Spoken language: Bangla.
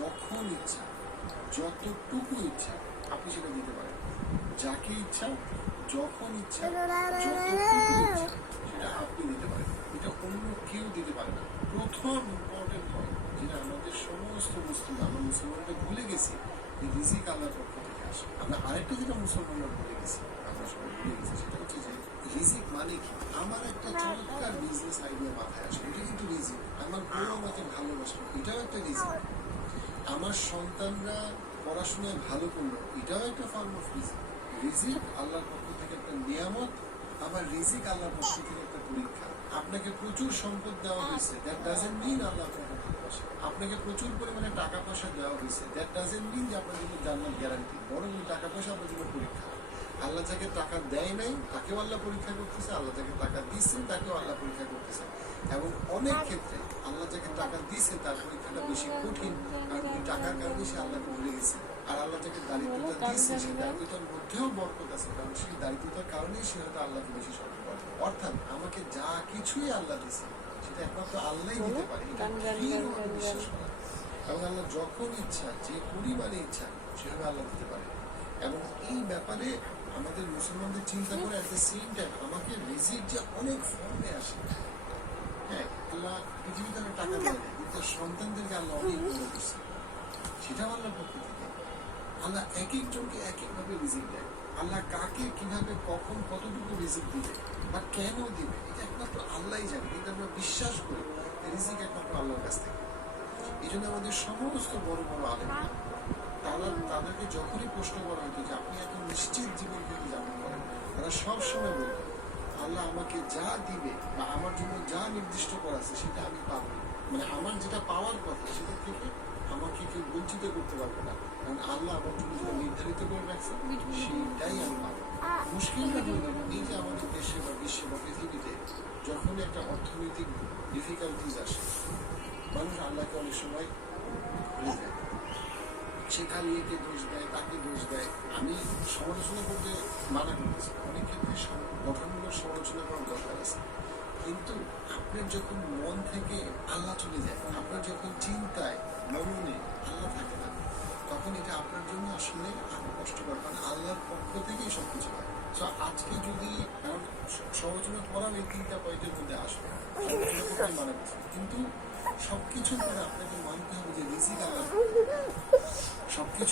যখন ইচ্ছা, যতটুকু ইচ্ছা আপনি সেটা দিতে পারেন। যাকে ইচ্ছা, যখন ইচ্ছা, যতটুকু ইচ্ছা সেটা আপনি দিতে পারেন। এটা অন্য কেউ দিতে পারে না। প্রথম ইম্পর্টেন্ট পয়েন্ট যেটা আমাদের সমস্ত মুসলিম, আমরা মুসলমানরা ভুলে গেছি, যে রিজিক আল্লাহর পক্ষ থেকে আসে। আমরা আরেকটা যেটা মুসলমানরা ভুলে গেছি, আমরা সবাই ভুলে গেছি, সেটা হচ্ছে যে রিজিক মানে কি। আমার একটা চমৎকার বিজনেস আইডিয়া মাথায় আসে, এটা কিন্তু রিজিক। আমার বউ আমাকে ভালোবাসলো, এটাও একটা রিজিক। আমার সন্তানরা পড়াশোনায় ভালো করলো, এটাও একটা ফর্ম অফ রিজিক। রিজিক আল্লাহর পক্ষ থেকে একটা নিয়ামত, আবার রিজিক আল্লাহর পক্ষ থেকে একটা পরীক্ষা। আপনাকে প্রচুর সম্পদ দেওয়া হয়েছে, দ্যাট ডাজন্ট মিন আল্লাহ আপনাকে ভালোবাসে। আপনাকে প্রচুর পরিমাণে টাকা পয়সা দেওয়া হয়েছে, দ্যাট ডাজন্ট মিন যে আপনার জন্য জান্নাত গ্যারান্টি। বরং এই টাকা পয়সা আপনার জন্য পরীক্ষা। আল্লাহ যাকে টাকা দেয় নাই তাকেও আল্লাহ পরীক্ষা করতেছে, আল্লাহ যাকে টাকা দিচ্ছে তাকেও আল্লাহ পরীক্ষা করতেছে। এবং অনেক ক্ষেত্রে আল্লাহ যাকে টাকা দিচ্ছে তার পরীক্ষাটা বেশি কঠিন, কারণ এই টাকার কারণে সে আল্লাহকে ভুলে গেছে। আর আল্লাহ যাকে দারিদ্রতা দিচ্ছে, সেই দারিদ্রতার মধ্যেও বরকত আছে, কারণ সেই দারিদ্রতার কারণেই সে হয়তো আল্লাহকে বেশি স্মরণ করে। অর্থাৎ আমাকে যা কিছুই আল্লাহ দিচ্ছে সেটা একমাত্র আল্লাহই দিতে পারে, এটা বিশ্বাস করা। এবং আল্লাহ যখন ইচ্ছা, যে পরিমাণে ইচ্ছা, সেভাবে আল্লাহ দিতে পারে। এবং এই ব্যাপারে আমাদের মুসলমানদের চিন্তা করে অ্যাট দ্য সেম টাইম আমাকে রিজিক যে অনেক ফর্মে আসে। হ্যাঁ, আল্লাহ পৃথিবীতে আমরা টাকা দেয় না, কিন্তু সন্তানদেরকে আল্লাহ অনেক বড় করছে, সেটাও আল্লাহর পক্ষ থেকে। আল্লাহ এক একজনকে এক একভাবে রিজিক দেয়। আল্লাহ কাকে কিভাবে কখন কতটুকু রিজিক দিবে বা কেন দিবে, এটা একমাত্র আল্লাহই জানে। কিন্তু আমরা বিশ্বাস করি রিজিক একমাত্র আল্লাহর কাছ থেকে। এই জন্য আমাদের সমস্ত বড় বড় আলেমরা, তাদেরকে যখনই প্রশ্ন করা হতো যে আপনি এত নিশ্চিত জীবন কিন্তু যাপন করেন, তারা সবসময় বলতো আল্লাহ আমাকে যা দিবে বা আমার জন্য যা নির্দিষ্ট করা আছে সেটা আমি পাবো। মানে আমার যেটা পাওয়ার কথা সেটা থেকে আমাকে কেউ বঞ্চিত করতে পারবে না, কারণ আল্লাহ আমার জন্য যেটা নির্ধারিত করে রাখছে সেইটাই আমি পাবো। মুশকিলটা হলো এই যে আমাদের দেশে বা বিশ্বে বা পৃথিবীতে যখন একটা অর্থনৈতিক ডিফিকাল্টিজ আসে, মানুষ আল্লাহকে অনেক সময় ভুলে যায়। সে খালি একে দোষ দেয়, তাকে দোষ দেয়। আমি সমালোচনা করতে মানা করতেছি, অনেক ক্ষেত্রে গঠনমূলক সমালোচনা করার দরকার আছে। কিন্তু আপনার যখন মন থেকে আল্লাহ চলে যায়, আপনার যখন চিন্তায় মননে আল্লাহ থাকে না, তখন এটা আপনার জন্য আসলে আরো কষ্টকর, কারণ আল্লাহর পক্ষ থেকেই সবকিছু হয়। তো আজকে যদি সমালোচনা করার এই 3টা পয়েন্টের মধ্যে আসবে, সমালোচনা করতে মানা করছি, কিন্তু সবকিছুর পরে আপনাকে মানতে হবে যে রিজিক আল্লাহ। সবকিছু